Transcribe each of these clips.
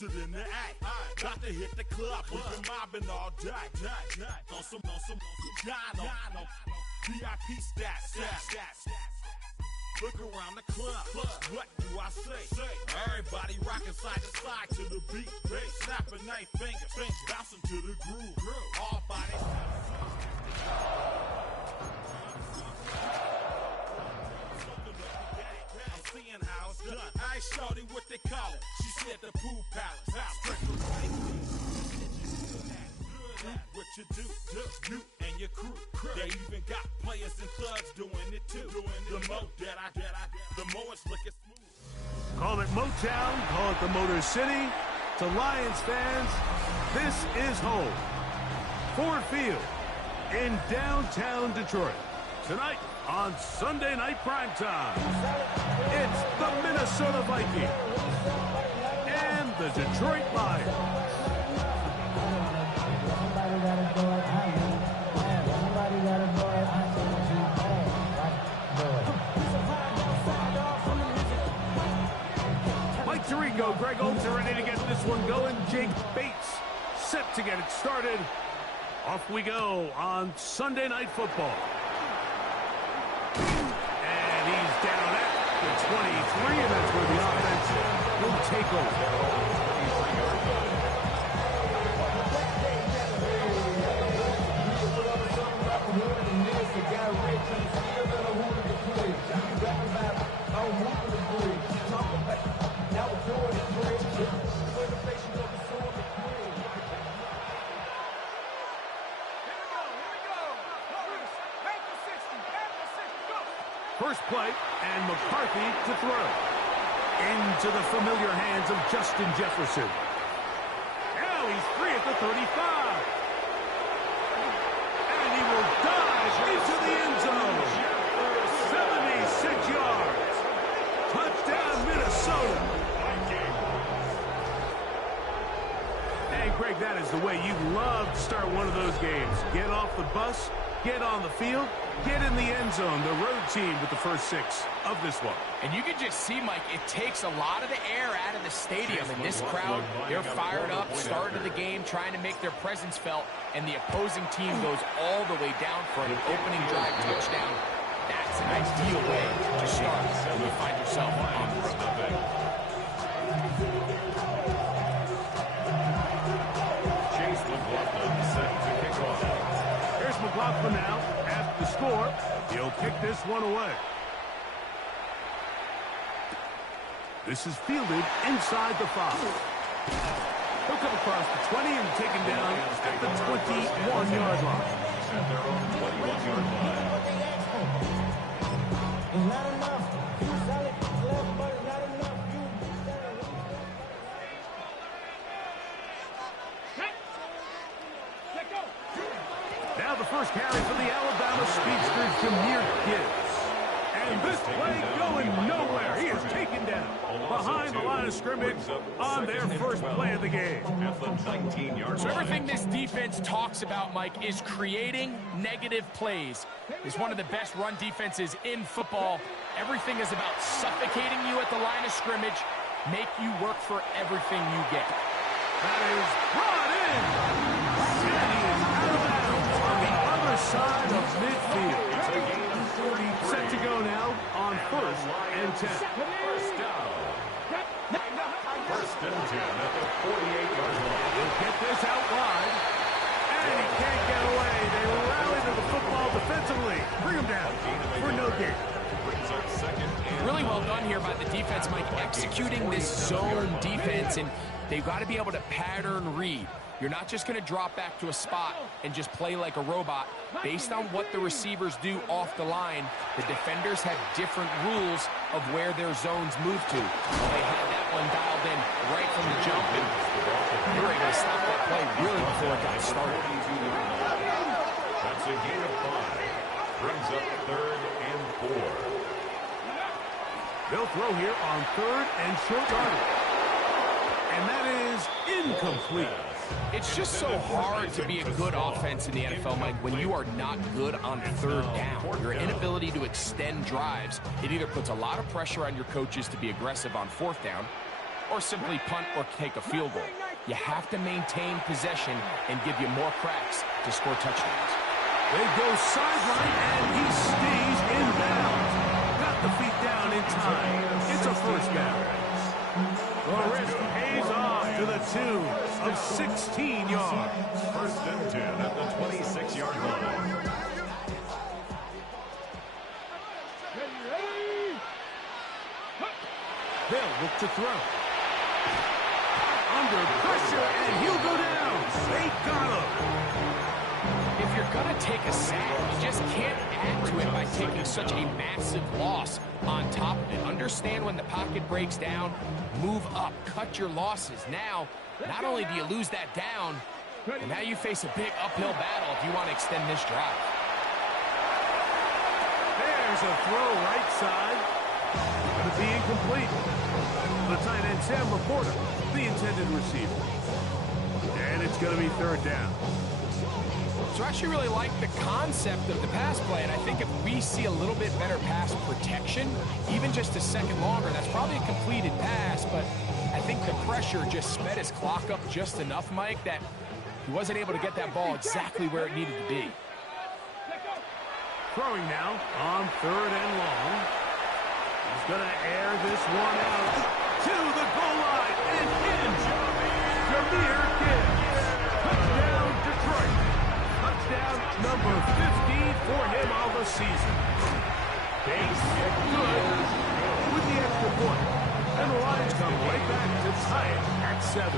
posted in the act. Got to hit the club, we've been mobbing all day. On some Gino, VIP stats. Look around the club, what do I say? Everybody rocking side to side to the beat. Snapping night fingers, bouncing to the groove. All bodies. I'm seeing how it's done. I ain't shorty what they call it. She said the pool palace. What you do, you and your crew. They even got players and thugs doing it too. The more that I the more it's looking smooth. Call it Motown, call it the Motor City. To Lions fans, this is home. Ford Field in downtown Detroit. Tonight on Sunday Night Primetime, it's the Minnesota Vikings and the Detroit Lions. Mike Tirico, Greg Olds are ready to get this one going. Jake Bates set to get it started. Off we go on Sunday Night Football. And he's down at the 23, and that's where the offense will take over. First play, and McCarthy to throw. Into the familiar hands of Justin Jefferson. Now he's free at the 35. And he will dive into the end zone. 76 yards. Touchdown, Minnesota. And Greg, that is the way you love to start one of those games. Get off the bus, get on the field, get in the end zone. The road team with the first 6 of this one. And you can just see, Mike, it takes a lot of the air out of the stadium. And this crowd, they're fired up, start of the game, trying to make their presence felt. And the opposing team goes all the way down for an opening drive touchdown. That's an ideal way to start when you find yourself on the road. Here's McLaughlin now. After the score, he'll kick this one away. This is fielded inside the 5. He'll come across the 20 and taken down at the 21-yard line. Now the first carry for the Alabama speedster, Jahmyr Gibbs. And this play going nowhere. He is taken down behind the line of scrimmage on their first play of the game. So everything this defense talks about, Mike, is creating negative plays. It's one of the best run defenses in football. Everything is about suffocating you at the line of scrimmage, make you work for everything you get. That is brought in. And he is out of bounds on the other side of midfield. Set to go now on 1st and 10. First down. First and 10 at the 48-yard line. He'll get this out wide. And he can't get away. They rally to the football defensively. Bring him down for no gain. Really well done here by the defense, Mike, executing this zone defense, and they've got to be able to pattern read. You're not just going to drop back to a spot and just play like a robot. Based on what the receivers do off the line, the defenders have different rules of where their zones move to. Well, they had that one dialed in right from the jump, and they were able to stop that play really before it got started. That's a gain of 5. Brings up 3rd and 4. They'll throw here on 3rd and short yardage. And that is incomplete. It's just so hard to be a good offense in the NFL, Mike, when you are not good on 3rd down. Your inability to extend drives, it either puts a lot of pressure on your coaches to be aggressive on 4th down, or simply punt or take a field goal. You have to maintain possession and give you more cracks to score touchdowns. They go sideline, and he stays in bounds. Got the feet down in time. It's a first down. The risk pays off to the tune of 16 yards. First and 10 at the 26-yard line. They'll look to throw. Under pressure, and he'll go down. They got him. If you're going to take a sack, you just can't add to it by taking such a massive loss on top of it. Understand when the pocket breaks down, move up, cut your losses. Now, not only do you lose that down, but now you face a big uphill battle if you want to extend this drive. There's a throw right side. Going to be incomplete. The tight end, Sam Laporta, the intended receiver. And it's going to be third down. So I actually really like the concept of the pass play, and I think if we see a little bit better pass protection, even just a second longer, that's probably a completed pass, but I think the pressure just sped his clock up just enough, Mike, that he wasn't able to get that ball exactly where it needed to be. Throwing now on third and long. He's going to air this one out to the goal line and in. Jameer Gibbs. Touchdown, Detroit. Touchdown number 15 for him of the season. Base hit good with the extra point. And the Lions come right back to tie it at 7.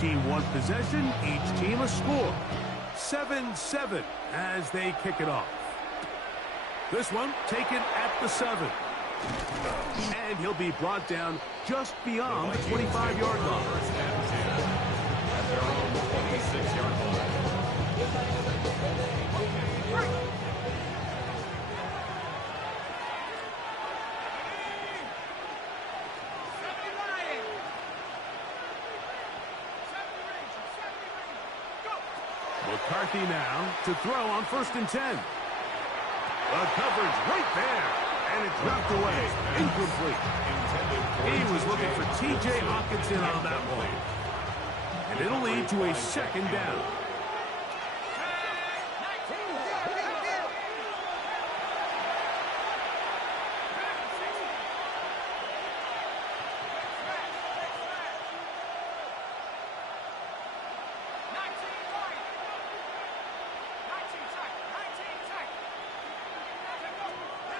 Team one possession, each team a score. 7-7 as they kick it off. This one taken at the 7. And he'll be brought down just beyond the 25-yard line. At their own 26-yard line. McCarthy now to throw on first and 10. The coverage right there, and it dropped away. Incomplete. He was looking for T.J. Hawkinson on that one. And it'll lead to a second down.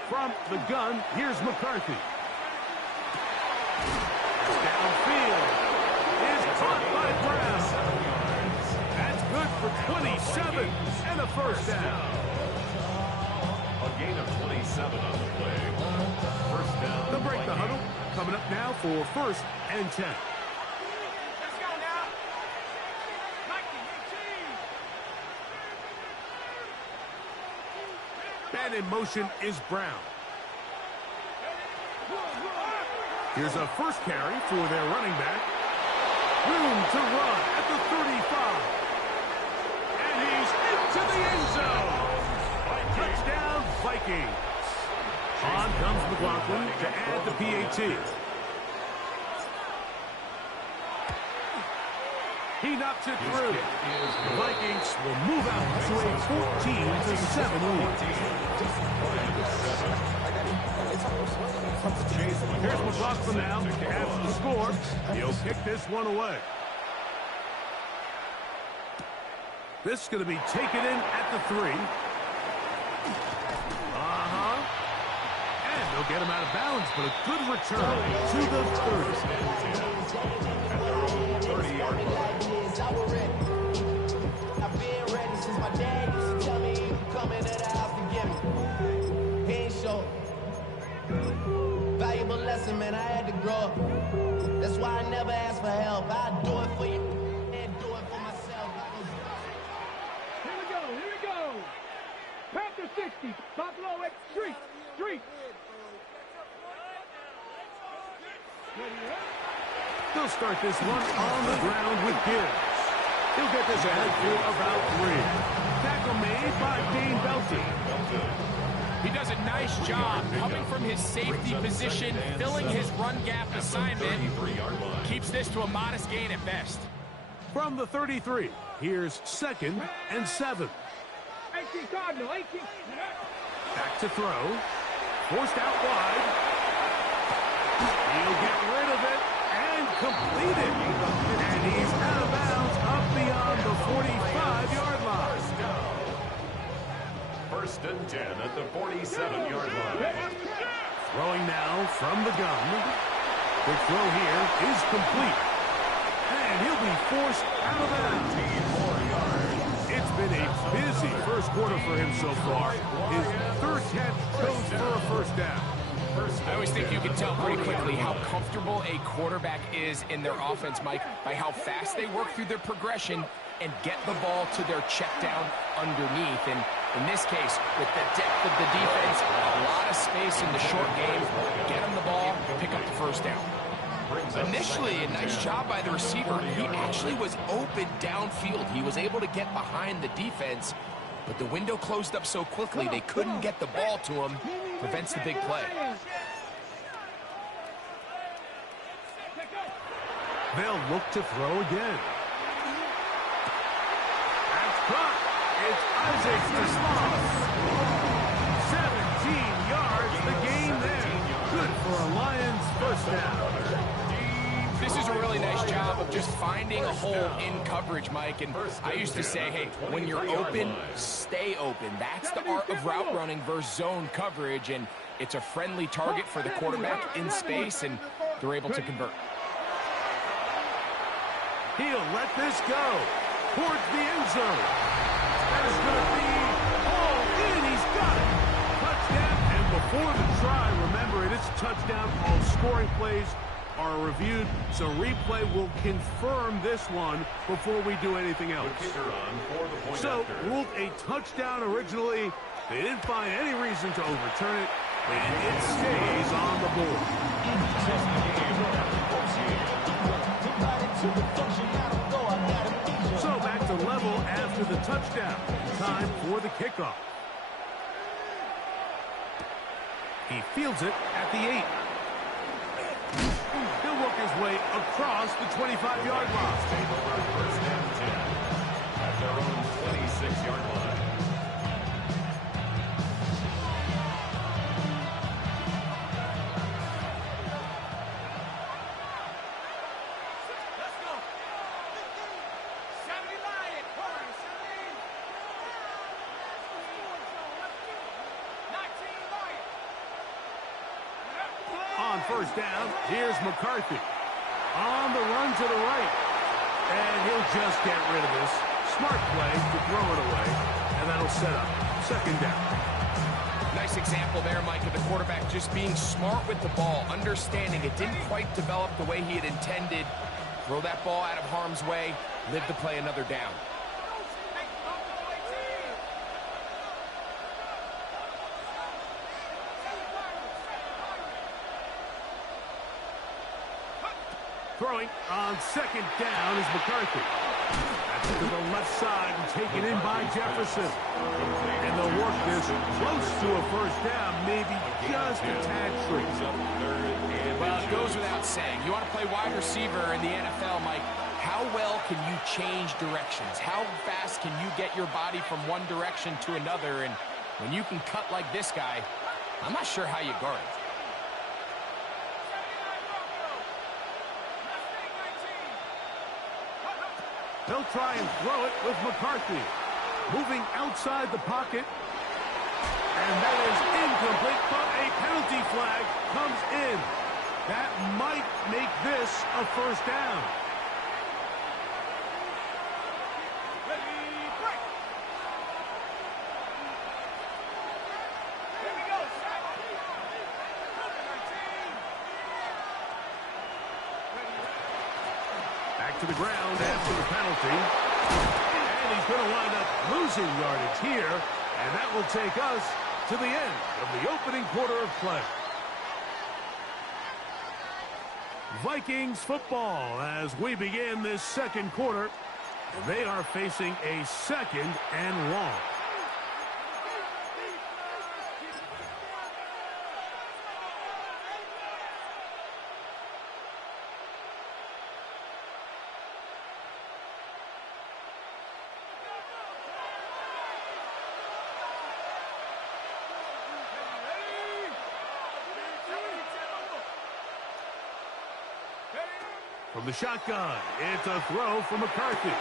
From the gun, here's McCarthy. Downfield is caught by Brown. That's good for 27 and a first down. A gain of 27 on the play. First down. They'll break the huddle. Coming up now for first and 10. Let's go now. Man in motion is Brown. Here's a first carry for their running back. Room to run at the 35. And he's into the end zone. Touchdown, Vikings. On comes McLaughlin to add the PAT. He knocks it through. The Vikings will move out to a 14-7 lead. Here's McLaughlin now to add the score. He'll kick this one away. This is going to be taken in at the 3. And they'll get him out of bounds, but a good return to the 30. 30-yard line. I've been ready since my dad used to tell me he would come into the house to get me. He ain't show. Valuable lesson, man, I had to grow up. That's why I never ask for help. I do it for you and do it for myself. Here we go. Panther 60, Buffalo X Street. They'll start this one on the ground with Gibbs. He'll get this ahead for about 3. That's tackle made by Dane Belty. He does a nice job coming from his safety position, filling his run gap assignment. Keeps this to a modest gain at best. From the 33, here's 2nd and 7. 18 Cardinal, 18. Back to throw. Forced out wide. He'll get rid of it and complete it. And he's out of bounds up beyond the 45-yard line. First and 10 at the 47-yard line. Throwing now from the gun. The throw here is complete. And he'll be forced out of bounds. It's been a busy first quarter for him so far. His third catch goes for a first down. I always think you can tell pretty quickly how comfortable a quarterback is in their offense, Mike, by how fast they work through their progression and get the ball to their check down underneath. And in this case, with the depth of the defense, a lot of space in the short game, get him the ball, pick up the first down. Initially, a nice job by the receiver. He actually was open downfield. He was able to get behind the defense, but the window closed up so quickly they couldn't get the ball to him. Prevents the big play. They'll look to throw again. That's caught. It's Isaac to Sloss. 17 yards, the gain there. Good for a Lions first down. This is a really nice job of just finding a hole in coverage, Mike. And I used to say, hey, when you're open, stay open. That's the art of route running versus zone coverage. And it's a friendly target for the quarterback in space, and they're able to convert. He'll let this go towards the end zone. That is going to be all in. He's got it. Touchdown. And before the try, remember, it is a touchdown. All scoring plays are reviewed, so replay will confirm this one before we do anything else. So, ruled a touchdown originally. They didn't find any reason to overturn it, and it stays on the board. So, back to level after the touchdown. Time for the kickoff. He fields it at the 8. He'll work his way across the 25-yard line. First and 10 at their own 26-yard line. On first down, here's McCarthy. On the run to the right. And he'll just get rid of this. Smart play to throw it away. And that'll set up second down. Nice example there, Mike, of the quarterback just being smart with the ball, understanding it didn't quite develop the way he had intended. Throw that ball out of harm's way, live to play another down. Throwing on second down is McCarthy. That's to the left side and taken in by Jefferson. And they'll work this close to a first down, maybe just a tad short. Well, it goes without saying. You want to play wide receiver in the NFL, Mike, how well can you change directions? How fast can you get your body from one direction to another? And when you can cut like this guy, I'm not sure how you guard it. They'll try and throw it with McCarthy. Moving outside the pocket. And that is incomplete, but a penalty flag comes in. That might make this a first down. To the ground after the penalty. And he's going to wind up losing yardage here. And that will take us to the end of the opening quarter of play. Vikings football as we begin this second quarter. They are facing a second and long. From the shotgun, it's a throw from McCarthy.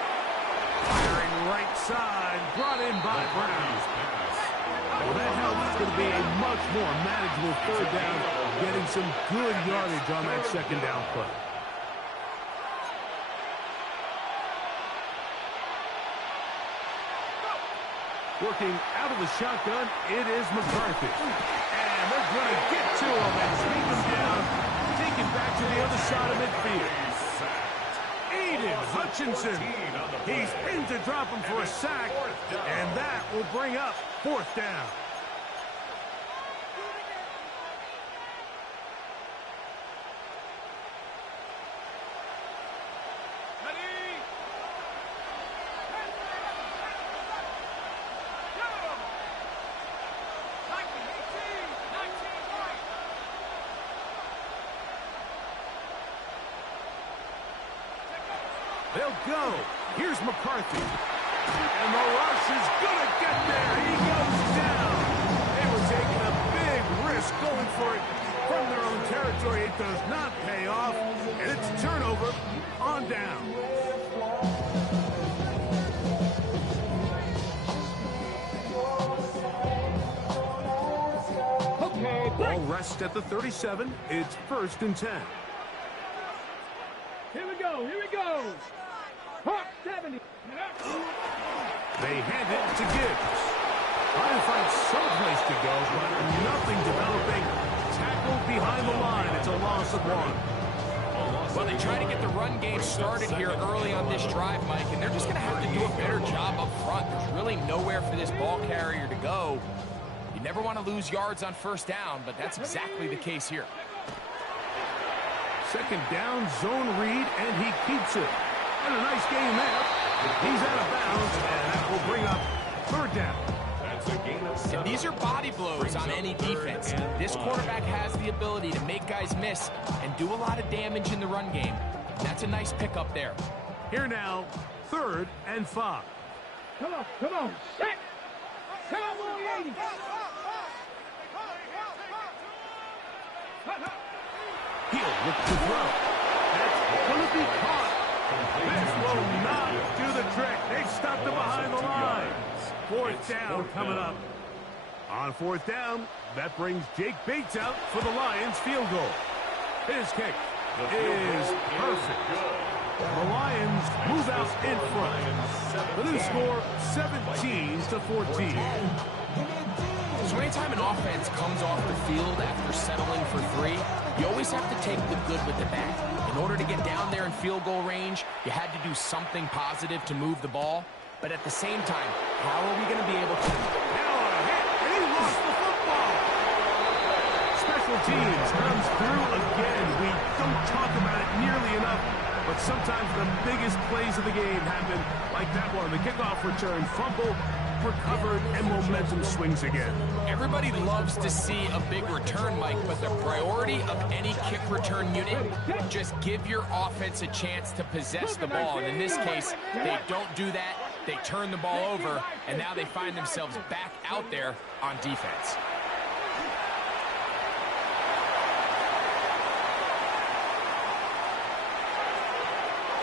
Firing right side, brought in by Brown. Well, that helps. It's going to be a much more manageable third down, getting some good yardage on that second down play. Working out of the shotgun, it is McCarthy. And they're going to get to him and take him down, take him back to the other side of midfield. Aiden Hutchinson. He's in to drop him for a sack, and that will bring up fourth down. They'll go. Here's McCarthy. And the rush is going to get there. He goes down. They were taking a big risk going for it from their own territory. It does not pay off. And it's a turnover on down. Okay, Ball rests at the 37. It's 1st and 10. here we go, here we go. Hawk 70. They hand it to Gibbs. Trying to find someplace to go, but nothing developing. Tackled behind the line. It's a loss of 1. Well, they try to get the run game started here early on this drive, Mike, and they're just going to have to do a better job up front. There's really nowhere for this ball carrier to go. You never want to lose yards on first down, but that's exactly the case here. Second down, zone read, and he keeps it. And a nice game there. He's out of bounds, and that will bring up third down. That's a gain of 7. And these are body blows on any defense. This quarterback has the ability to make guys miss and do a lot of damage in the run game. That's a nice pickup there. Here now, 3rd and 5. Come on, come on. Set. Cowboy 80. He'll look to throw. That's going to be caught. This will not do the trick. They've stopped him behind the line. 4th down coming up. On 4th down, that brings Jake Bates out for the Lions field goal. His kick is perfect. The Lions move out in front. The new score, 17-14. So anytime an offense comes off the field after settling for 3, you always have to take the good with the bad. In order to get down there in field goal range, you had to do something positive to move the ball. But at the same time, how are we going to be able to... Now a hit, and he lost the football. Special teams comes through again. We don't talk about it nearly enough, but sometimes the biggest plays of the game happen like that one. The kickoff return, fumble, recovered, and momentum swings again. Everybody loves to see a big return, Mike, but the priority of any kick return unit, just give your offense a chance to possess the ball. And in this case, they don't do that. They turn the ball over, and now they find themselves back out there on defense.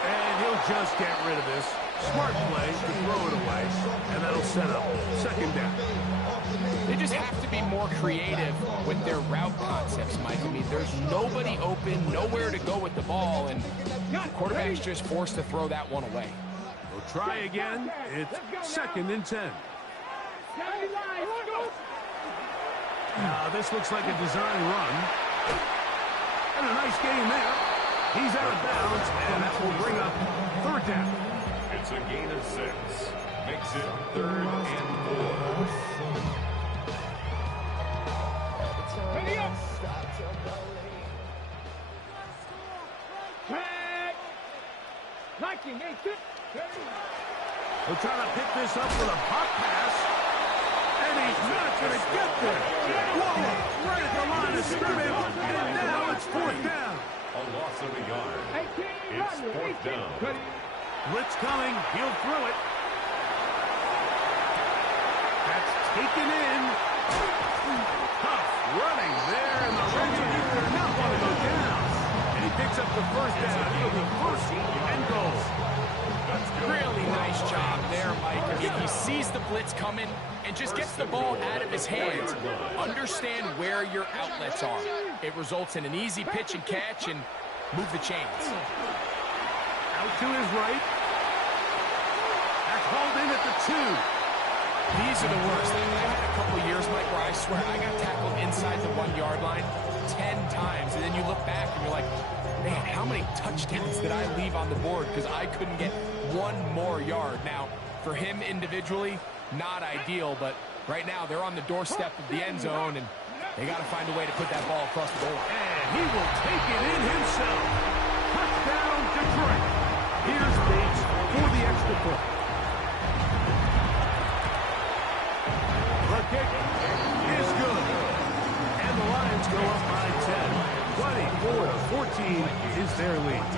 And he'll just get rid of this. Smart play to throw it away, and that'll set up 2nd down. They just have to be more creative with their route concepts, Mike. I mean, there's nobody open, nowhere to go with the ball, and the quarterback's just forced to throw that one away. We'll try again. It's 2nd and 10. This looks like a design run. And a nice game there. He's out of bounds, and that will bring up 3rd down. It's a gain of 6. Makes it 3rd and 4. Ready up. Viking, 8 good. We'll try to pick this up with a pop pass. And he's not going to get there. Whoa, right at the line of scrimmage. And now it's 4th down. A loss of a yard. It's 4th down. Blitz coming. He'll throw it. That's taken in. Tough running there in the red zone. He did not want to go down. And he picks up the first down. It'll be first and goal. Really nice job there, Mike. I mean, he sees the blitz coming and just gets the ball out of his hands. Understand where your outlets are. It results in an easy pitch and catch and move the chains. Out to his right. That's hauled in at the 2. These are the worst. I had a couple of years, Mike, where I swear I got tackled inside the 1-yard line 10 times, and then you look back and you're like, man, how many touchdowns did I leave on the board because I couldn't get one more yard? Now, for him individually, not ideal, but right now they're on the doorstep of the end zone, and they got to find a way to put that ball across the goal line. And he will take it in himself. Touchdown, Detroit. Here's Bates for the extra point. The kick is good. And the Lions go up by 10. 24-14 is their lead.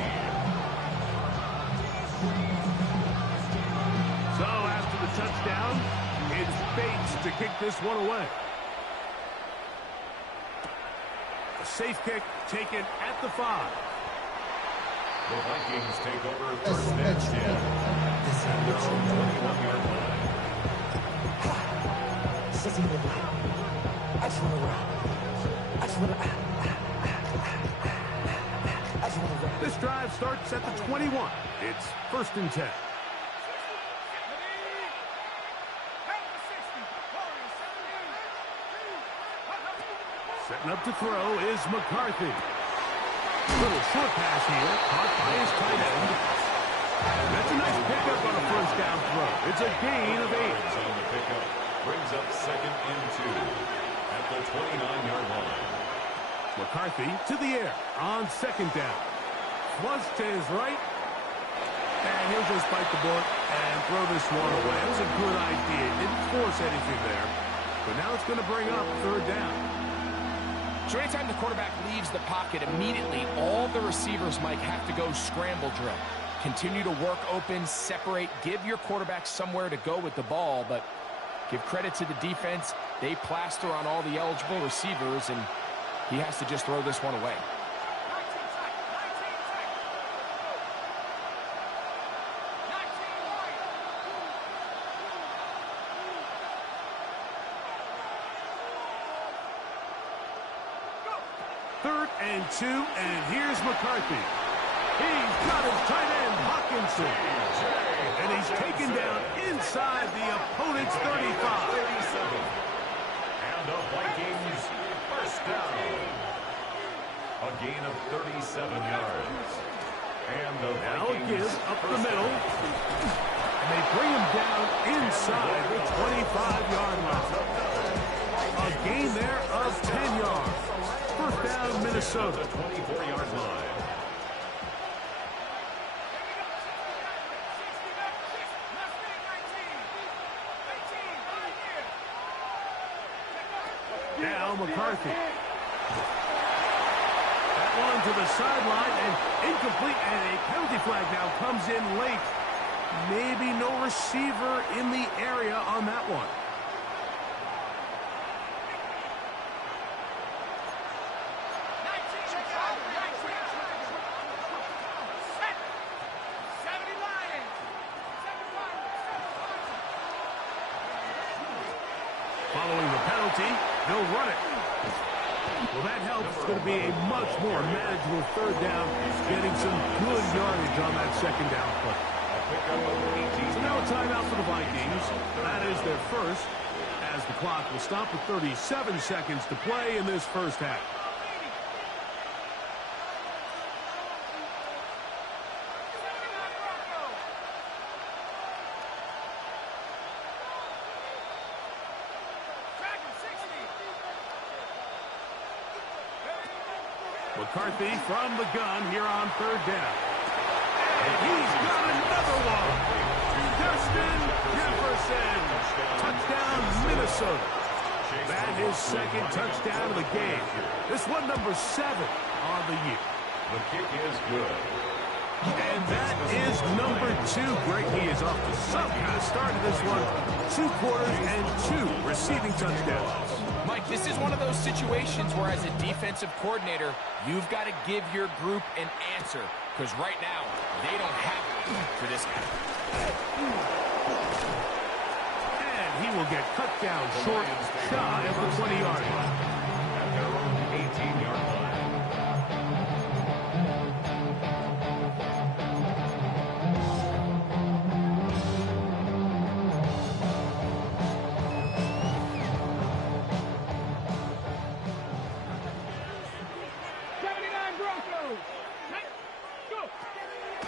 So after the touchdown, it's Bates to kick this one away. A safe kick taken at the 5. The Vikings take over first and 10. And their own 21-yard line. This drive starts at the 21. It's first and 10. Setting up to throw is McCarthy. Little short pass here, caught by his tight end. That's a nice pickup on a first down throw. It's a gain of 8. On the pickup brings up second and 2 at the 29-yard line. McCarthy to the air on second down. Flush to his right. And he'll just bite the bullet and throw this one away. It was a good idea. Didn't force anything there. But now it's going to bring up third down. So anytime the quarterback leaves the pocket, immediately all the receivers, Mike, have to go scramble drill. Continue to work open, separate, give your quarterback somewhere to go with the ball, but give credit to the defense. They plaster on all the eligible receivers, and he has to just throw this one away. Third and 2, and here's McCarthy. He's got his tight end, Hawkinson. And he's taken down inside the opponent's 35. And the Vikings first down. A gain of 37 yards. And the Now a Vikings give up the middle. And they bring him down inside the 25-yard line. A gain there of 10 yards. First down, Minnesota. The 24-yard line. Now McCarthy. That one to the sideline and incomplete, and a penalty flag now comes in late. Maybe no receiver in the area on that one. Following the penalty, they'll run it. Well, that helps. It's going to be a much more manageable third down, getting some good yardage on that second down play. So now a timeout for the Vikings. That is their first, as the clock will stop with 37 seconds to play in this first half. McCarthy from the gun here on third down. And he's got another one. Justin Jefferson. Touchdown, Minnesota. That is second touchdown of the game. This one number 7 on the year. The kick is good. And that is number 2. Greg, he is off to some kind of start in this one. 2 quarters and 2 receiving touchdowns. Mike, this is one of those situations where as a defensive coordinator, you've got to give your group an answer, because right now, they don't have one for this guy. And he will get cut down short, shy of the 20-yard line. At their own 18-yard line.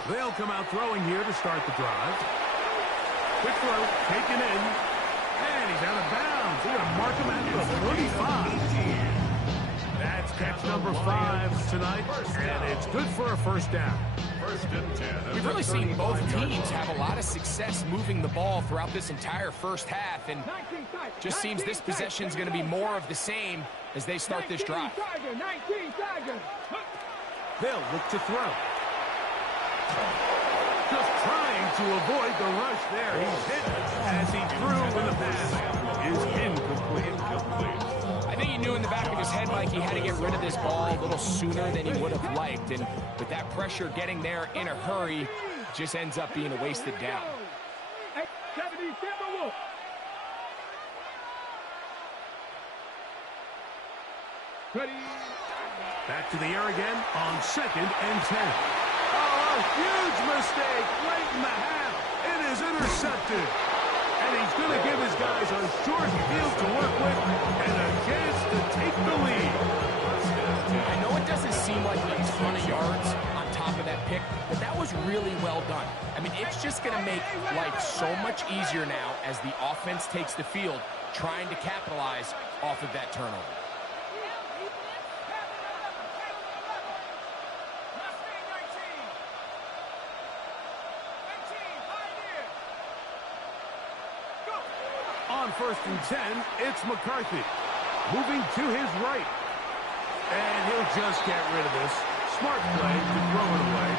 They'll come out throwing here to start the drive. Quick throw, taken in, and he's out of bounds. They're going to mark him at the 35. That's catch number 5 tonight, and it's good for a first down. First and 10. We've really seen both teams have a lot of success moving the ball throughout this entire first half, and just seems this possession is going to be more of the same as they start this drive. They'll look to throw. Just trying to avoid the rush there. He's hit as he threw, and the pass is incomplete. I think he knew in the back of his head, Mike, he had to get rid of this ball a little sooner than he would have liked. And with that pressure getting there in a hurry, just ends up being a wasted down. Back to the air again on 2nd and 10. A huge mistake late in the half. It is intercepted. And he's going to give his guys a short field to work with and a chance to take the lead. I know it doesn't seem like a ton of yards on top of that pick, but that was really well done. I mean, it's just going to make life so much easier now as the offense takes the field, trying to capitalize off of that turnover. On 1st and 10, it's McCarthy. Moving to his right. And he'll just get rid of this. Smart play to throw it away.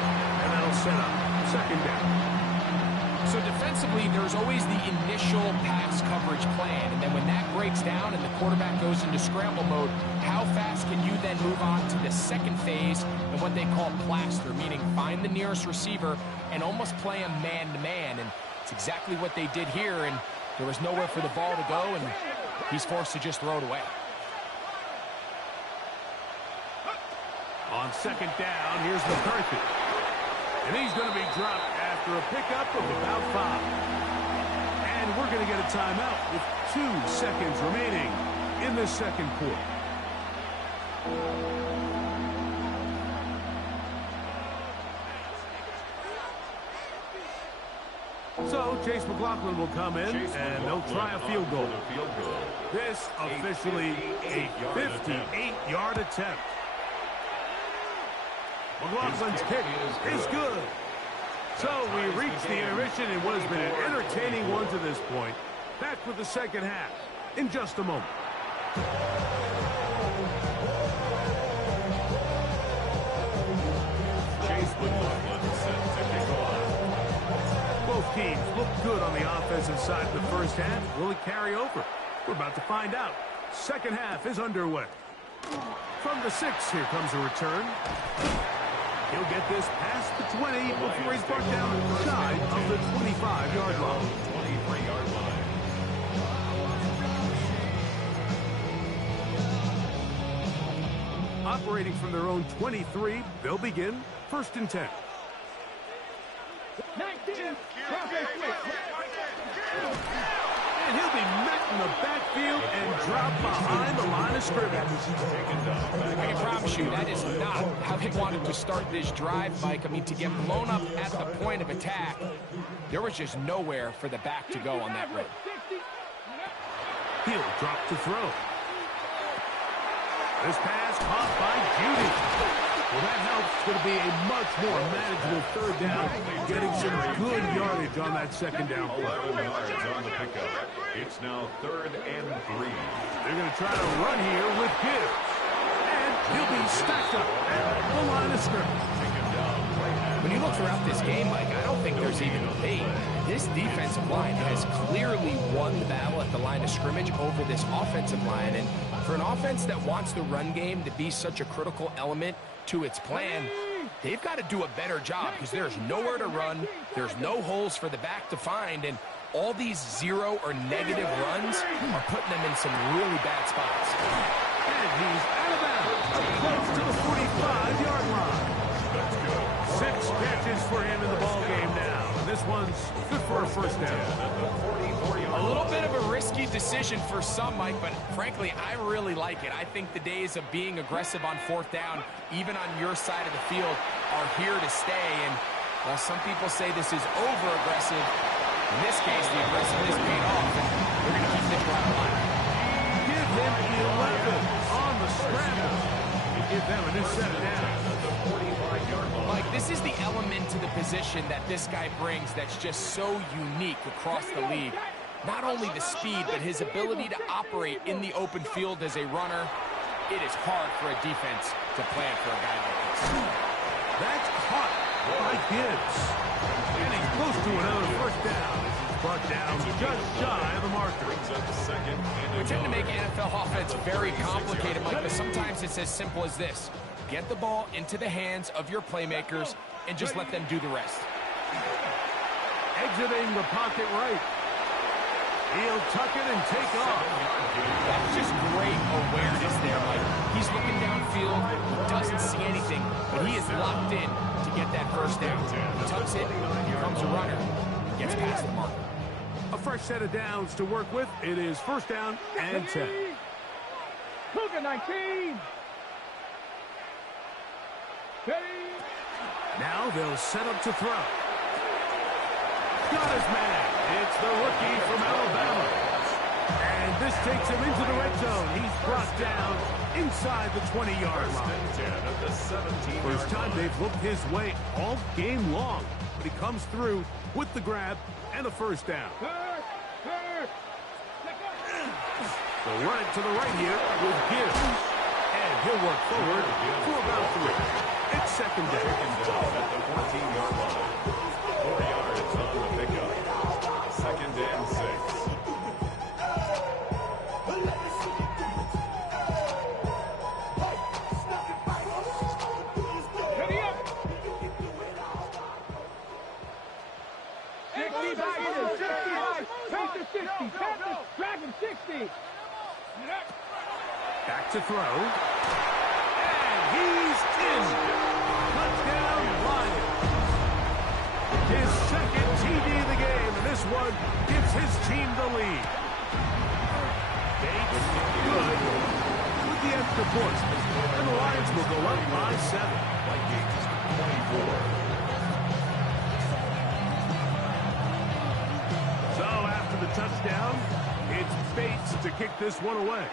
And that'll set up 2nd down. So defensively, there's always the initial pass coverage plan. And then when that breaks down and the quarterback goes into scramble mode, how fast can you then move on to the second phase of what they call plaster, meaning find the nearest receiver and almost play him man-to-man. And it's exactly what they did here. And there was nowhere for the ball to go, and he's forced to just throw it away. On 2nd down, here's McCarthy. And he's going to be dropped after a pickup of about 5. And we're going to get a timeout with 2 seconds remaining in the second quarter. So Chase McLaughlin will come in, and they'll try a field goal. This officially a 58-yard attempt. McLaughlin's kick is good. So we reach the intermission in what has been an entertaining one to this point. Back with the second half in just a moment. Chase McLaughlin set to kick off. Both teams look good on the offensive side of the first half. Will it carry over? We're about to find out. Second half is underway. From the 6, here comes a return. He'll get this past the 20 before he's brought down shy of the 25-yard line. 23-yard line. Operating from their own 23, they'll begin 1st and 10. 19. And he'll be met in the backfield and dropped behind the line of scrimmage. I can promise you that is not how they wanted to start this drive, Mike. I mean, to get blown up at the point of attack, there was just nowhere for the back to go on that road. He'll drop to throw. This pass caught by Judy. Well, that helps. It's going to be a much more manageable 3rd down, getting some good yardage on that 2nd down play. 11 yards on the pickup. It's now 3rd and 3. They're going to try to run here with Gibbs. And he'll be stacked up at the line of scrimmage. When you look throughout this game, Mike, I don't think there's even a debate. This defensive line has clearly won the battle at the line of scrimmage over this offensive line, and For an offense that wants the run game to be such a critical element to its plan, they've got to do a better job because there's nowhere to run, there's no holes for the back to find, and all these zero or negative runs are putting them in some really bad spots. And he's out of bounds, close to the 45-yard line. 6 catches for him in the ball game now. And this one's good for a first down. A little bit of a risky decision for some, Mike, but frankly, I really like it. I think the days of being aggressive on 4th down, even on your side of the field, are here to stay. And while some people say this is over-aggressive, in this case, the aggressiveness paid off, and we're going to keep this drive alive. Give them 11 on the scramble. You give them a new set of downs. Mike, this is the element to the position that this guy brings that's just so unique across the league. Not only the speed, but his ability to operate in the open field as a runner. It is hard for a defense to plan for a guy like this. That's caught by Gibbs. And he's close to another first down. He's brought down just shy of the marker. We tend to make NFL offense very complicated, Mike, but sometimes it's as simple as this. Get the ball into the hands of your playmakers and just let them do the rest. Exiting the pocket right. He'll tuck it and take off. That's just great awareness there, Mike. He's looking downfield. He doesn't see anything, but he is locked in to get that first down. He tucks it. Here comes a runner. Gets past the marker. A fresh set of downs to work with. It is first down and 10. Cougar 19. Now they'll set up to throw. Got his man. It's the rookie from Alabama. And this takes him into the red zone. He's brought down inside the 20-yard line. First time they've looked his way all game long. But he comes through with the grab and a first down. They'll run it to the right here with Gibbs. And he'll work forward for about 3. It's second down. At the 14-yard line. 4 yards on the pickup. Second and 6. Ready up. 60. Dragon 60. Back to throw. And he's in. Touchdown, Lions. His second TD of the game, and this one gives his team the lead. Bates, good with the extra point. And the Lions will go up by 7. Vikings 24. So after the touchdown, it's Bates to kick this one away.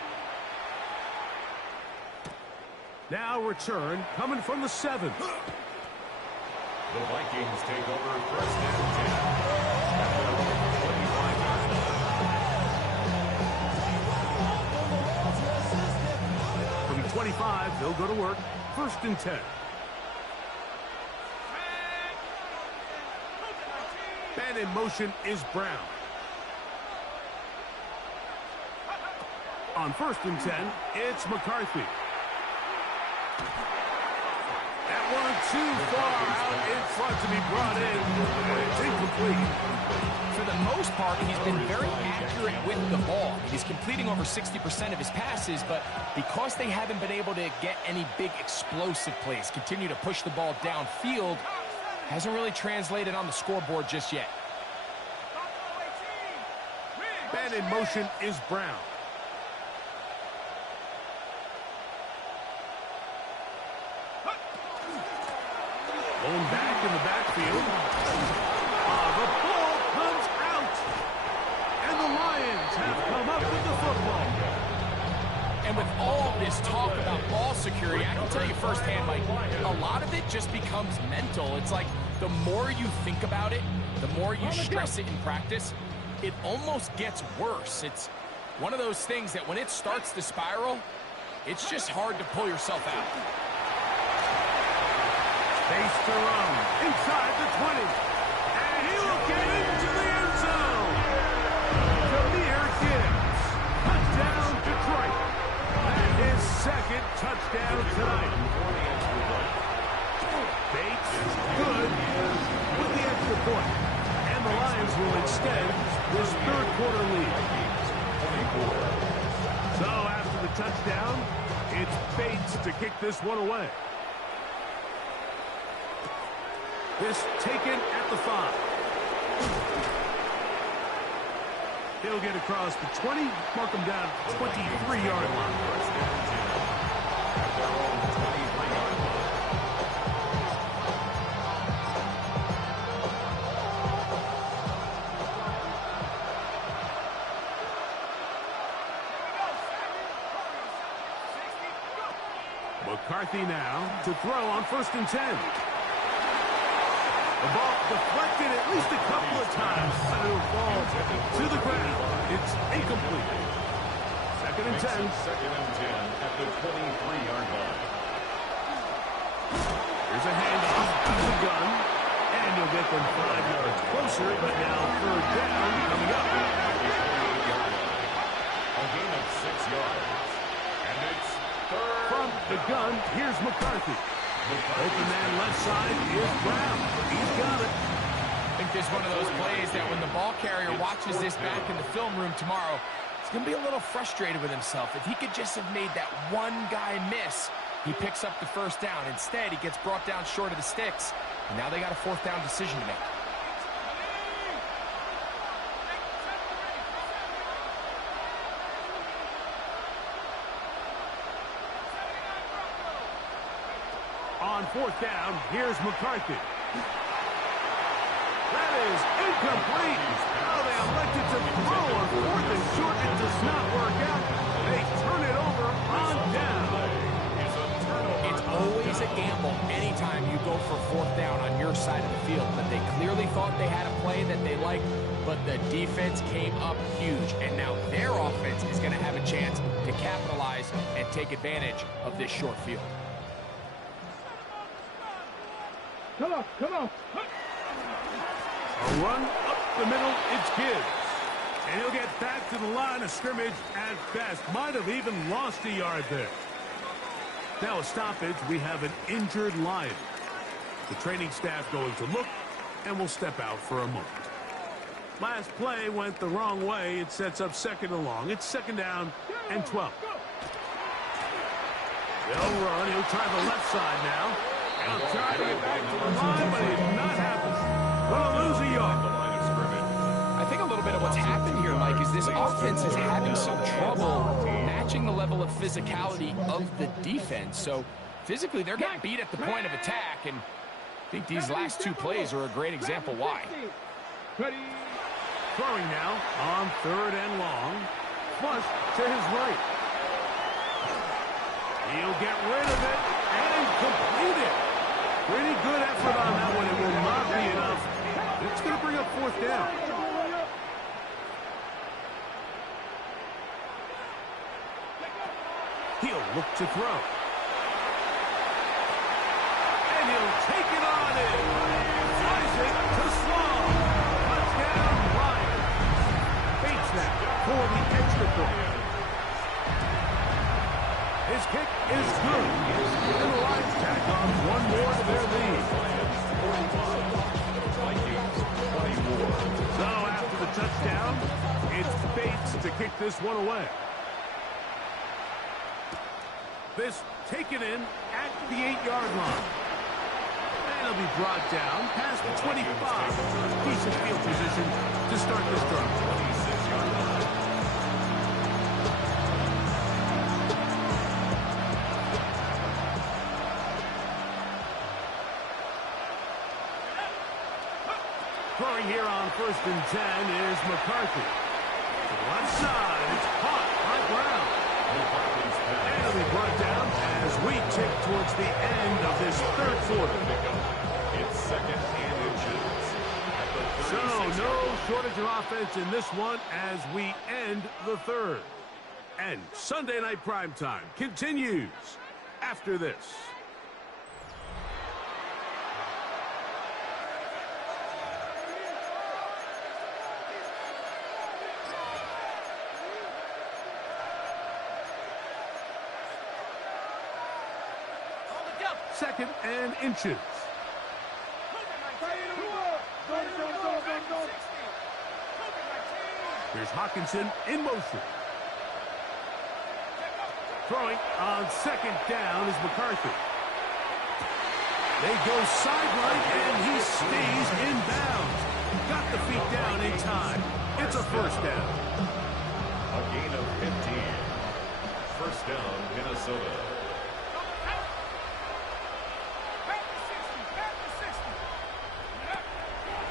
Now return coming from the 7. The Vikings take over first and 10. At their own 25-yard line. From 25, they'll go to work. First and 10. Man in motion is Brown. On first and 10, it's McCarthy. That one too far out in front to be brought in, but it's incomplete. For the most part, he's been very accurate with the ball. He's completing over 60% of his passes, but because they haven't been able to get any big explosive plays, continue to push the ball downfield, hasn't really translated on the scoreboard just yet. Man in motion is Brown. Going back in the backfield. The ball comes out. And the Lions have come up with the football. And with all this talk about ball security, I can tell you firsthand, Mike, a lot of it just becomes mental. It's like the more you think about it, the more you stress it in practice, it almost gets worse. It's one of those things that when it starts to spiral, it's just hard to pull yourself out. Face to run inside the 20. And he will get into the end zone. Jameer Gibbs. Touchdown, Detroit. second touchdown tonight. Bates is good with the extra point. And the Lions will extend this third quarter lead. So after the touchdown, it's Bates to kick this one away. This taken at the 5. He'll get across the 20, mark him down 23-yard line. McCarthy now to throw on 1st and 10. The ball deflected at least a couple of times. It'll fall to the ground. It's incomplete. 2nd and 10. 2nd and 10 at the 23-yard line. Here's a handoff to the gun. And you'll get them 5 yards closer, but now 3rd down coming up. A gain of 6 yards. And it's 3rd. From the gun, here's McCarthy. Open man left side is Brown. He's got it. I think there's one of those plays that when the ball carrier watches this back in the film room tomorrow, he's going to be a little frustrated with himself. If he could just have made that one guy miss, he picks up the 1st down. Instead, he gets brought down short of the sticks, and now they got a 4th down decision to make. On 4th down, here's McCarthy. That is incomplete. Oh, they elected to throw on 4th and short. It does not work out. They turn it over on down. It's always a gamble anytime you go for 4th down on your side of the field, but they clearly thought they had a play that they liked, but the defense came up huge, and now their offense is going to have a chance to capitalize and take advantage of this short field. Come on, come on. A run up the middle, it's Gibbs. And he'll get back to the line of scrimmage at best. Might have even lost a yard there. Now a stoppage, we have an injured Lion. The training staff going to look, and will step out for a moment. Last play went the wrong way. It sets up 2nd and long. It's 2nd down and 12. They'll run. He'll try the left side now. He'll try to get back to the line, but it did not happen. Gonna lose a yard. I think a little bit of what's happened here, Mike, is this offense is having some trouble matching the level of physicality of the defense. So physically, they're getting beat at the point of attack, and I think these last 2 plays are a great example why. Throwing now on 3rd and long. Flush to his right. He'll get rid of it and complete it. Pretty good effort on that one. It will not be enough. It's going to bring up 4th down. He'll look to throw. And he'll take it on in. Flies it to Sloan. Touchdown, Lions. Bates now for the extra point. His kick is good. And the Lions tack on one more to their lead. So after the touchdown, it's Bates to kick this one away. This taken in at the 8-yard line. And it'll be brought down past the 25. Decent field position to start this drive. 26-yard line. Throwing here on 1st and 10 is McCarthy. To the left side, it's caught by Brown. And it'll be brought down as we tick towards the end of this 3rd quarter. It's 2nd and inches. So no shortage of offense in this one as we end the 3rd. And Sunday Night Primetime continues after this. 2nd and inches. Here's Hawkinson in motion. Throwing on 2nd down is McCarthy. They go sideline, and he stays in bounds. Got the feet down in time. It's a 1st down. A gain of 15. 1st down, Minnesota.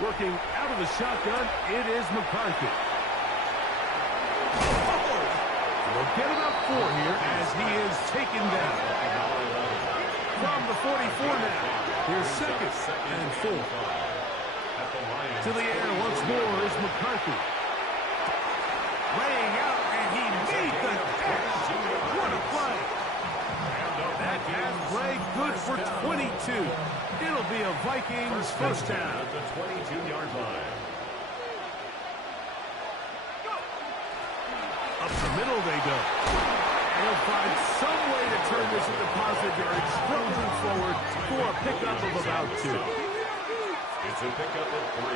Working out of the shotgun, it is McCarthy. We'll get about 4 here as he is taken down. From the 44 now. Here's 2nd and 4. To the air once more is McCarthy. Laying out, and he made the catch. What a play. That pass play good for 22. It'll be a Vikings 1st down. At the 22-yard line. Up the middle they go. And he'll find some way to turn this into positive yards, struggling forward for a pickup of about 2. It's a pickup of 3.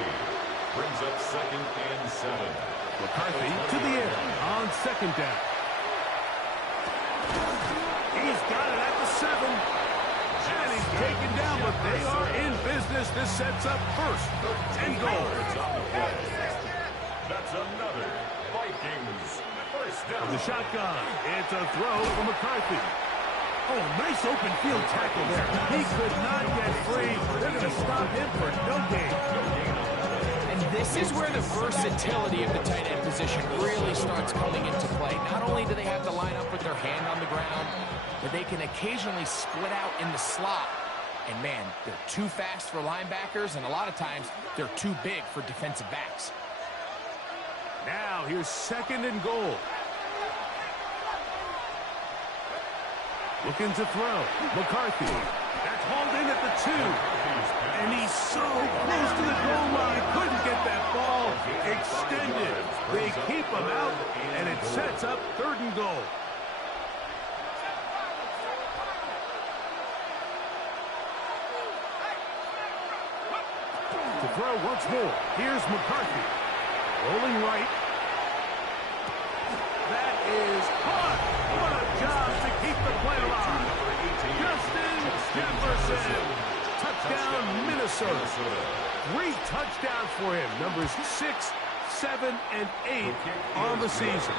Brings up 2nd and 7. McCarthy to the air on 2nd down. He's got it at the 7. And he's taken down, but they are in business. This sets up 1st and goal. That's another Vikings 1st down. From the shotgun, it's a throw for McCarthy. Oh, nice open field tackle there. He could not get free. They're going to stop him for no gain. And this is where the versatility of the tight end position really starts coming into play. Not only do they have to line up with their hand on the ground, but they can occasionally split out in the slot. And man, they're too fast for linebackers, and a lot of times they're too big for defensive backs. Now here's 2nd and goal. Looking to throw. McCarthy. That's hauled in at the 2. And he's so close to the goal line. Couldn't get that ball extended. They keep him out, and it sets up 3rd and goal. To throw once more. Here's McCarthy. Rolling right. That is caught. What a job to keep the play alive. Justin Jefferson. Touchdown, Minnesota. 3 touchdowns for him. Numbers 6, 7, and 8 on the season.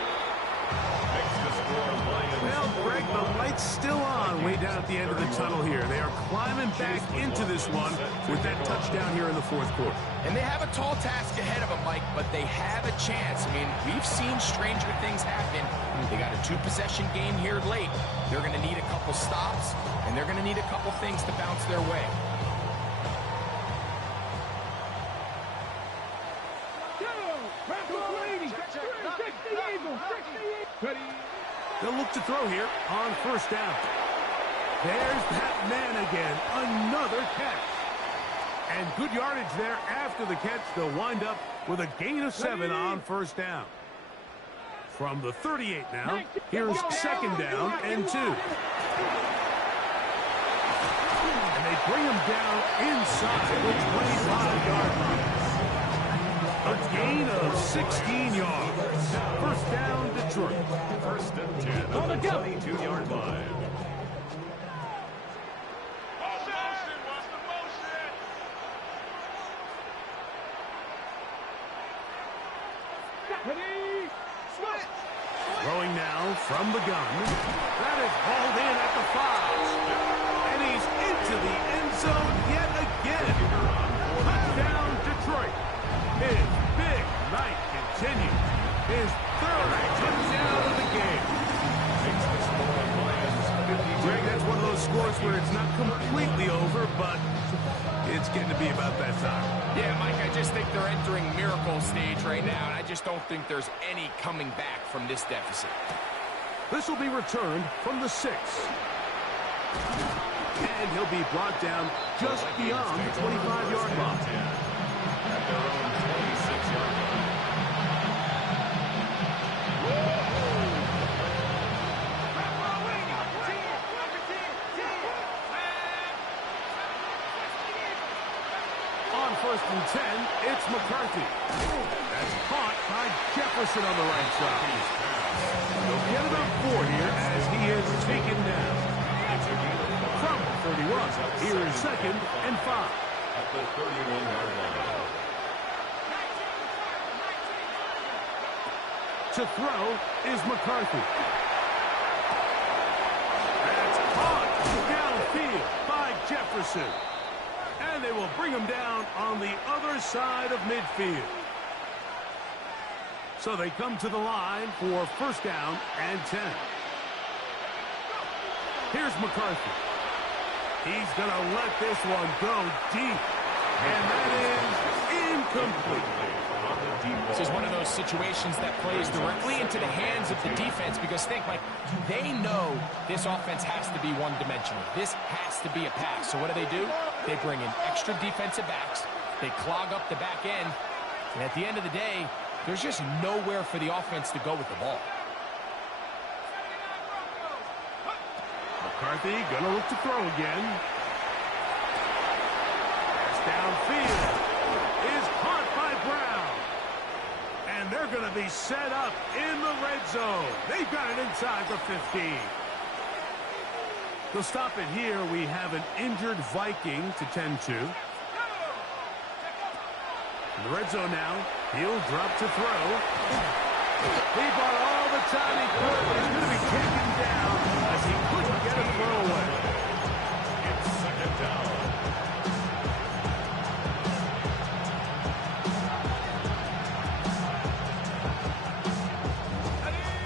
Well, Greg, the light's still on way down at the end of the tunnel here. They are climbing back into this one with that touchdown here in the 4th quarter. And they have a tall task ahead of them, Mike, but they have a chance. I mean, we've seen stranger things happen. They got a 2-possession game here late. They're going to need a couple stops, and they're going to need a couple things to bounce their way. They'll look to throw here on 1st down. There's that man again. Another catch. And good yardage there after the catch. They'll wind up with a gain of 7 on 1st down. From the 38 now, here's 2nd down and 2. And they bring him down inside the 25-yard line. A gain of 16 yards. 1st down, Detroit. 1st and 10 on the 22-yard line. Throwing now from the gun. That is hauled in at the 5. And he's into the end zone yet again. Touchdown, Detroit. His big night continues. His 3rd touchdown of the game. Greg, that's one of those scores where it's not completely over, but it's getting to be about that time. Yeah, Mike, I just think they're entering miracle stage right now, and I just don't think there's any coming back from this deficit. This will be returned from the 6. And he'll be brought down just beyond the 25-yard line. At their own 26-yard line. first and 10, it's McCarthy. That's caught by Jefferson on the right side. He'll get it up 4 here as he is taken down. From 31, here is second and 5. At the 31-yard line. To throw is McCarthy. That's caught downfield by Jefferson. And they will bring him down on the other side of midfield. So they come to the line for first down and 10. Here's McCarthy. He's going to let this one go deep. And that is incomplete. This is one of those situations that plays directly into the hands of the defense because think, like, they know this offense has to be one-dimensional. This has to be a pass. So what do? They bring in extra defensive backs. They clog up the back end. And at the end of the day, there's just nowhere for the offense to go with the ball. McCarthy going to look to throw again. Pass downfield is caught by Brown. And they're going to be set up in the red zone. They've got it inside the 15. They'll stop it here. We have an injured Viking to tend to. In the red zone now. He'll drop to throw. He bought all the time he could. He's going to be taken down as he couldn't get a throw away. It's second down.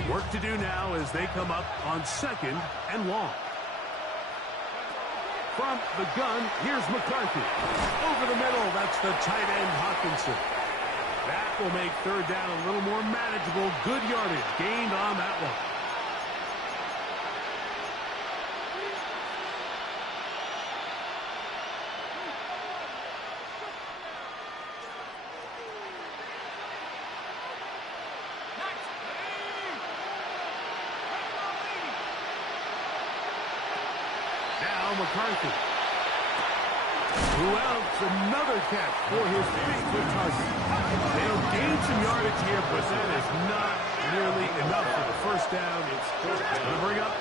Work to do now as they come up on second and long. From the gun, here's McCarthy. Over the middle, that's the tight end Hawkinson. That will make third down a little more manageable. Good yardage gained on that one. Now McCarthy. Who else? Another catch for his favorite target. They'll gain some yardage here, but that is not nearly enough for the first down. It's going to bring up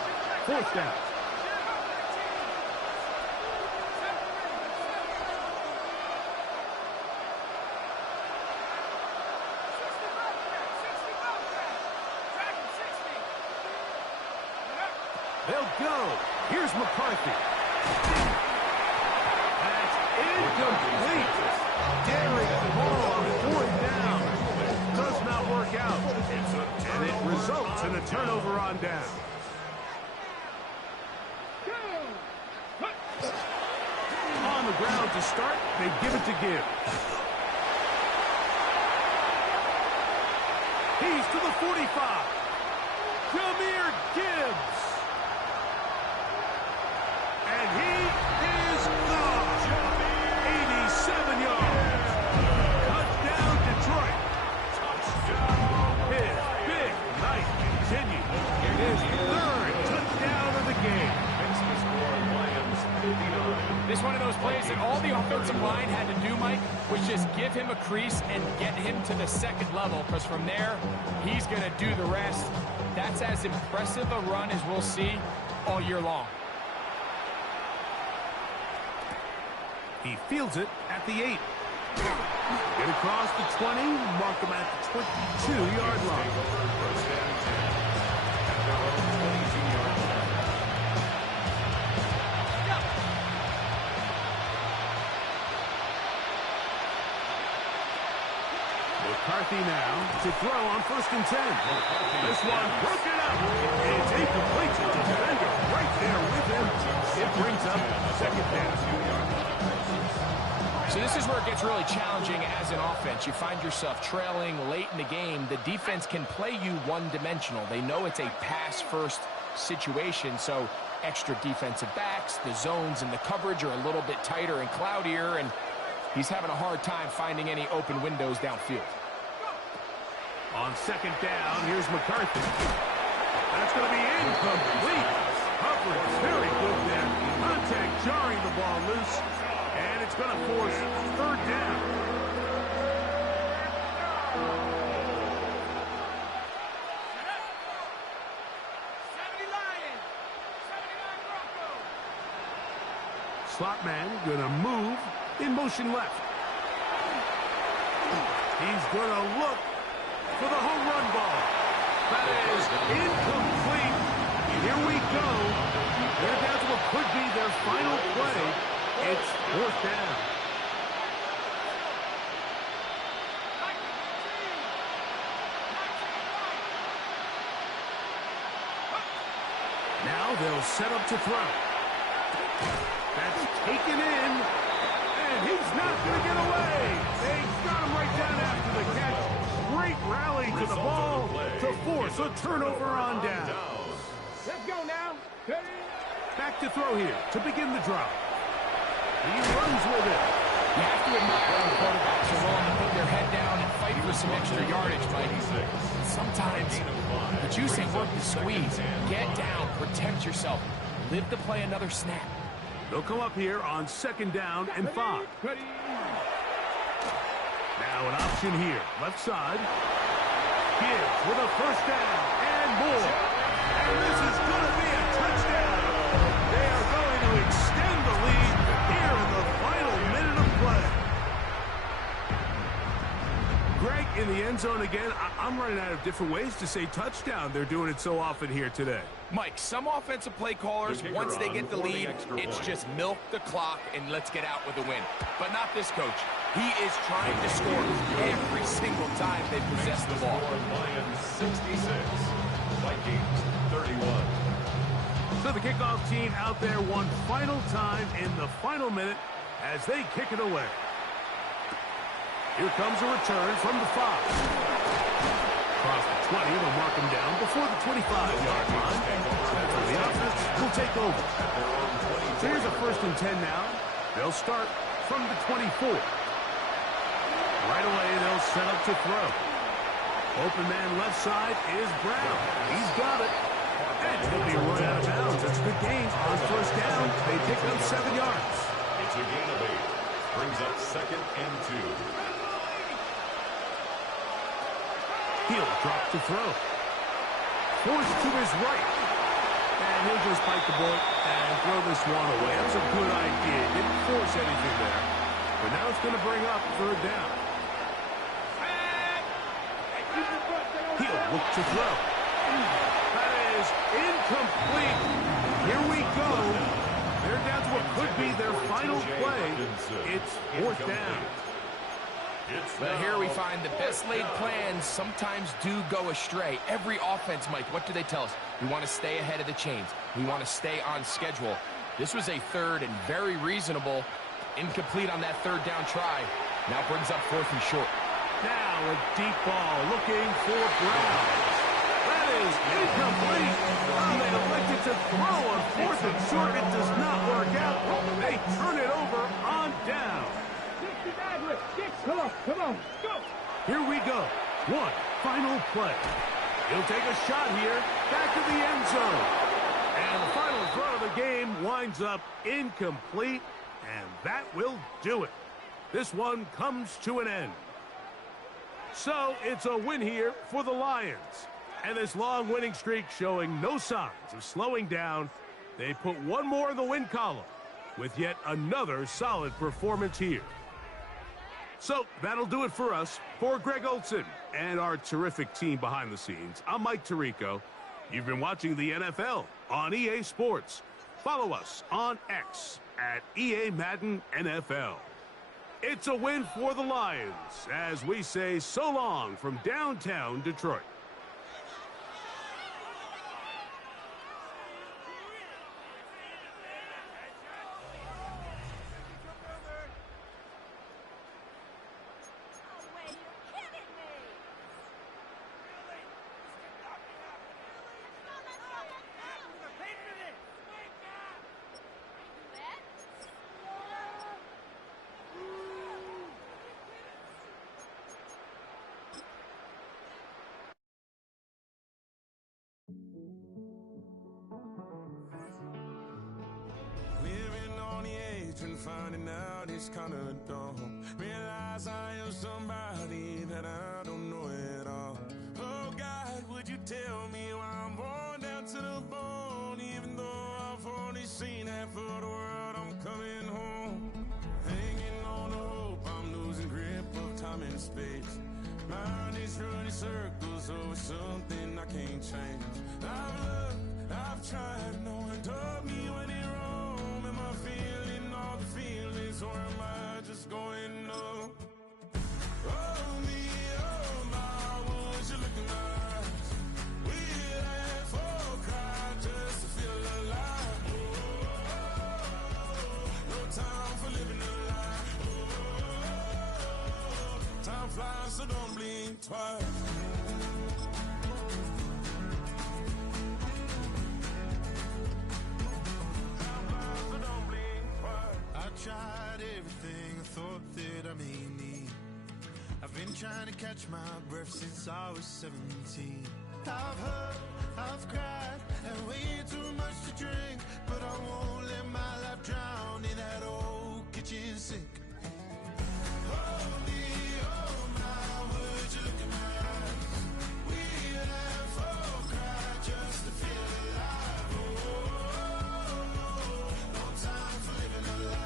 fourth down. They'll go. Here's McCarthy. That's incomplete. Daring the ball on fourth down. Does not work out. And it results in a turnover on down. On the ground to start, they give it to Gibbs. He's to the 45. Jahmyr Gibbs. And he is gone. 87 yards. Touchdown, Detroit. His big night continues. His third touchdown of the game. This is one of those plays that all the offensive line had to do, Mike, was just give him a crease and get him to the second level, because from there, he's going to do the rest. That's as impressive a run as we'll see all year long. He fields it at the 8. Get across the 20, mark him at the 22-yard line. First and 10. At their own 22-yard line. McCarthy now to throw on first and 10. This one broken up. It's incomplete to the defender right there with him. It brings up second down. So this is where it gets really challenging as an offense. You find yourself trailing late in the game. The defense can play you one-dimensional. They know it's a pass-first situation, so extra defensive backs, the zones and the coverage are a little bit tighter and cloudier, and he's having a hard time finding any open windows downfield. On second down, here's McCarthy. That's going to be incomplete. Coverage very good there. Contact jarring the ball loose. And And it's going to force third down. Slot man going to move in motion left. He's going to look for the home run ball. That is incomplete. Here we go. They're down to what could be their final play. It's fourth down. Now they'll set up to throw. That's taken in, and he's not going to get away. They got him right down after the catch. Great rally to the ball to force a turnover on down. Let's go now. Back to throw here to begin the drive. He runs with it. You have to admire when quarterbacks are willing to put their head down and fight for some extra yardage, Mike. Sometimes the juice ain't worth the squeeze. Get down, protect yourself, live to play another snap. They'll come up here on second down and 5. Now an option here, left side. Gibbs with a first down and more. And this is going to be a touchdown. They are going to extend the lead here in the final minute of play. Greg, in the end zone again. I'm running out of different ways to say touchdown. They're doing it so often here today. Mike, some offensive play callers, once they get the lead, it's just milk the clock and let's get out with a win. But not this coach. He is trying to score every single time they possess the ball. Lions 66, Vikings 31. So the kickoff team out there one final time in the final minute as they kick it away. Here comes a return from the 5. Across the 20, they'll mark him down before the 25-yard line. That's where the offense will take over. So here's a 1st and 10 now. They'll start from the 24. Right away, they'll set up to throw. Open man left side is Brown. He's got it. And he'll be run out of bounds. That's a good gain on first down. They pick up 7 yards. It's a gain of 8. Brings up 2nd and 2. He'll drop to throw. Forced to his right. And he'll just bite the bullet and throw this one away. That's a good idea. Didn't force anything there. But now it's going to bring up third down. He'll look to throw. That is incomplete. Here we go. They're down to what could be their final play. It's fourth down. Well, here we find the best laid plans sometimes do go astray. Every offense, Mike, what do they tell us? We want to stay ahead of the chains. We want to stay on schedule. This was a third and very reasonable. Incomplete on that third down try. Now brings up 4th and short. Now a deep ball looking for Brown. That is incomplete. They elected to throw on 4th and short. It does not work out. They turn it over on down. Come on, go. Here we go. One final play. He'll take a shot here. Back to the end zone. And the final throw of the game winds up incomplete. And that will do it. This one comes to an end. So it's a win here for the Lions. And this long winning streak showing no signs of slowing down. They put one more in the win column with yet another solid performance here. So that'll do it for us. For Greg Olson and our terrific team behind the scenes, I'm Mike Tirico. You've been watching the NFL on EA Sports. Follow us on X at EA Madden NFL. It's a win for the Lions as we say so long from downtown Detroit. it's kinda dumb. Realize I am somebody that I don't know at all. Oh God, would you tell me why I'm worn down to the bone? Even though I've only seen half of the world, I'm coming home. Hanging on to hope, I'm losing grip of time and space. Mind is running circles over something I can't change. I've looked, I've tried, no one told me when it wrong. Am I feeling all the feelings, or am I just going up? Oh me, oh my, would you look in my eyes? We laugh or cry just to feel alive. No time for living a lie. Time flies, so don't blink twice. I tried everything I thought that I may need. I've been trying to catch my breath since I was 17. I've hurt, I've cried, had way too much to drink, but I won't let my life drown in that old kitchen sink. Oh me, oh my, would you look in my eyes? We laugh or cry just to feel alive. Oh, no time for living a lie.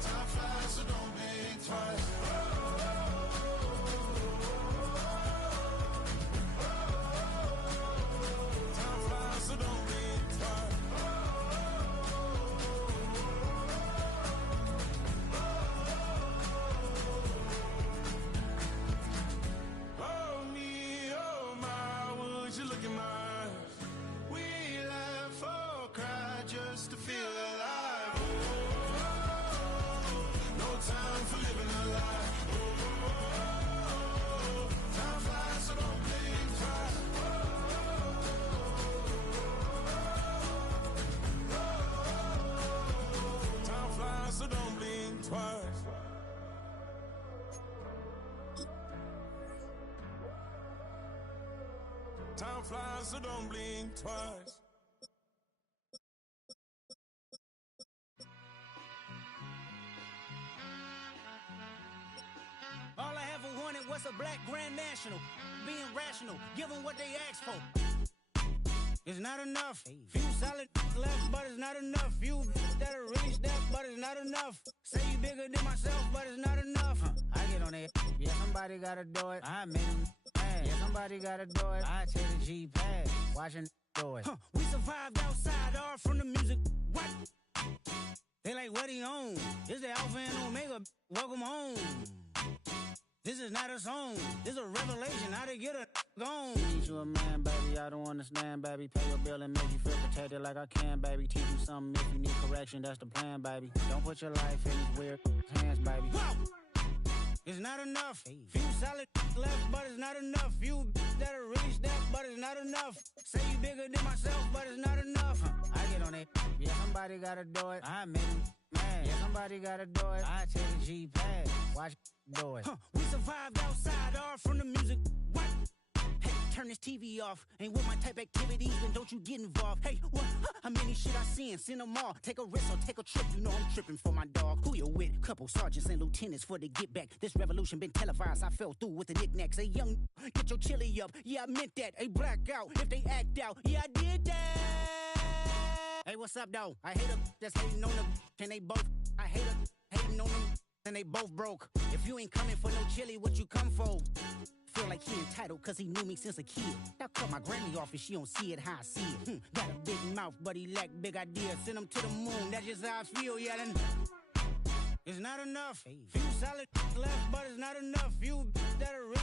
Time flies, so don't blink twice. Time flies, so don't blink twice. Oh me, oh my, would you look in my eyes? We laugh or cry just to feel alive. No time for living a lie. Time flies, so don't blink twice. Time flies, so don't blink twice. Time flies, so don't blink twice. All I ever wanted was a black grand national. Being rational, give them what they ask for. It's not enough. Few solid left, but it's not enough. Few that'll really step, but it's not enough. Say you bigger than myself, but it's not enough. I get on it. Yeah, somebody gotta do it. I made them mad. Yeah, somebody gotta do it. I take the G-pad, watching do it. We survived outside, all from the music. What? They like, what he on? This the Alpha and Omega. Welcome home. This is not a song. This is a revelation. How to get a gone. Teach you a man, baby. I don't understand, baby. Pay your bill and make you feel protected like I can, baby. Teach you something if you need correction. That's the plan, baby. Don't put your life in these weird hands, baby. Whoa! It's not enough. Few solid left, but it's not enough. Few that'll really step, but it's not enough. Say you bigger than myself, but it's not enough. I get on it. Yeah, somebody gotta do it. I made them mad. Yeah, somebody gotta do it. I take the G-pad, watch do it. We survived outside, all from the music. What? Hey, turn this TV off. Ain't with my type activities, then don't you get involved. Hey, what? How many shit I seen? Send them all. Take a risk or take a trip. You know I'm tripping for my dog. Who you with? Couple sergeants and lieutenants for the get back. This revolution been televised. I fell through with the knickknacks. Hey, young, get your chili up. Yeah, I meant that. Hey, black out if they act out. Yeah, I did that. Hey, what's up, though? I hate them that's hating on them. And they both. I hate them hating on them. And they both broke. If you ain't coming for no chili, what you come for? Feel like he entitled cause he knew me since a kid. Now cut my granny off if she don't see it how I see it. Got a big mouth, but he lack big ideas. Send him to the moon, that's just how I feel, yeah. Then it's not enough. Few solid left, but it's not enough. Few that'll really